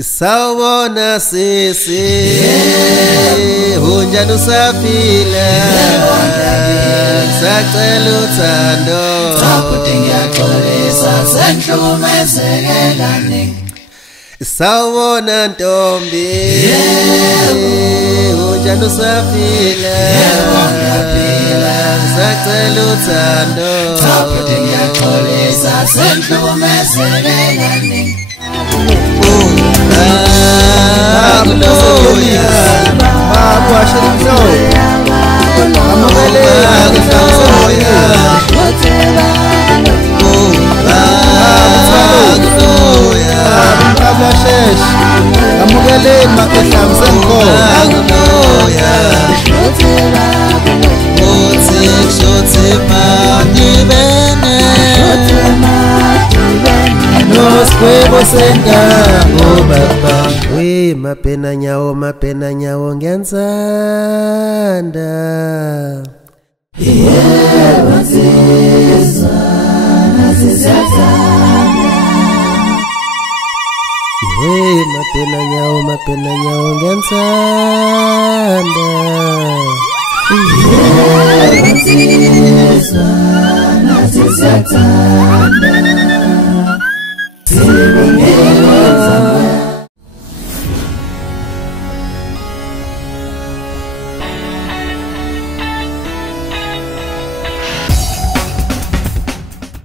Sawona sisi hunjani usafile sacela uthando sawona ntombi hunjani usafile sacela uthando we mapena nyawo ngiyansanda we mapena nyawo ngiyansanda